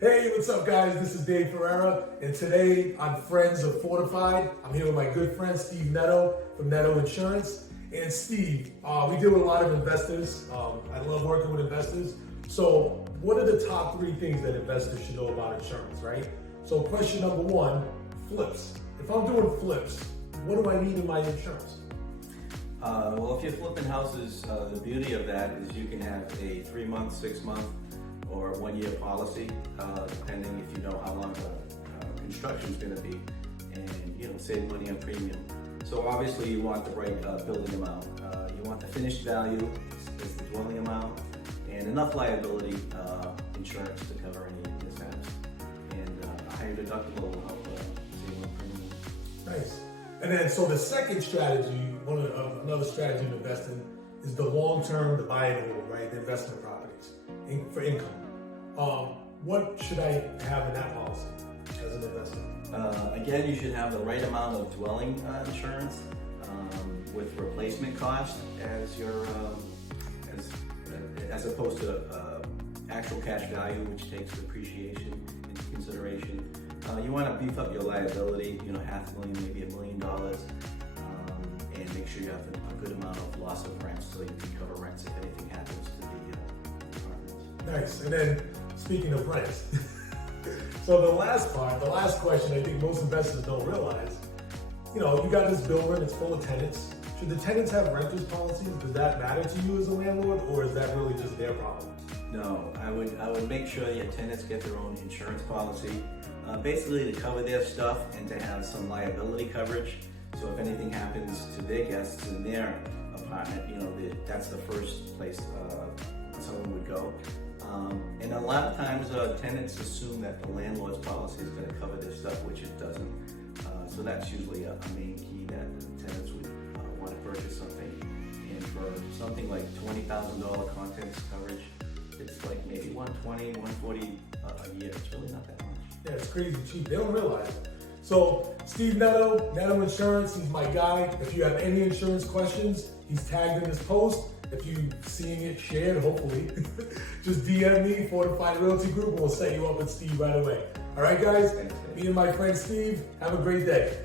Hey, what's up guys? This is Dave Ferreira, and today on Friends of Fortified, I'm here with my good friend Steve Neto from Neto Insurance. And Steve, we deal with a lot of investors. I love working with investors. So what are the top 3 things that investors should know about insurance, right? So question number 1, flips. If I'm doing flips, what do I need in my insurance? Well, if you're flipping houses, the beauty of that is you can have a 3-month, 6-month, or 1-year policy, depending if you know how long the construction is going to be, and save money on premium. So obviously you want the right building amount. You want the finished value is the dwelling amount, and enough liability insurance to cover any mishaps. And a higher deductible will help save on premium. Nice. And then, so the second strategy, another strategy to invest in is the long-term, the buy and hold, right? The investment properties for income. What should I have in that policy as an investor? Again, you should have the right amount of dwelling insurance with replacement cost as your as opposed to actual cash value, which takes depreciation into consideration. You want to beef up your liability, $500,000, maybe $1 million, and make sure you have a good amount of loss of rent so you can cover rents if anything happens to the apartments. Nice. And then, speaking of rents, so the last question I think most investors don't realize, you got this building, it's full of tenants. Should the tenants have renters policies? Does that matter to you as a landlord, or is that really just their problem? No, I would make sure your tenants get their own insurance policy, basically to cover their stuff and to have some liability coverage. So if anything happens to their guests in their apartment, that's the first place someone would go. And a lot of times tenants assume that the landlord's policy is going to cover their stuff, which it doesn't. So that's usually a main key that tenants would want to purchase something. And for something like $20,000 contents coverage, it's like maybe $120, $140 a year. It's really not that much. Yeah, it's crazy cheap. They don't realize it. So Steve Neto, Neto Insurance, he's my guy. If you have any insurance questions, he's tagged in this post. If you're seeing it shared, hopefully, just DM me, Fortified Realty Group, and we'll set you up with Steve right away. All right, guys? Me and my friend Steve, have a great day.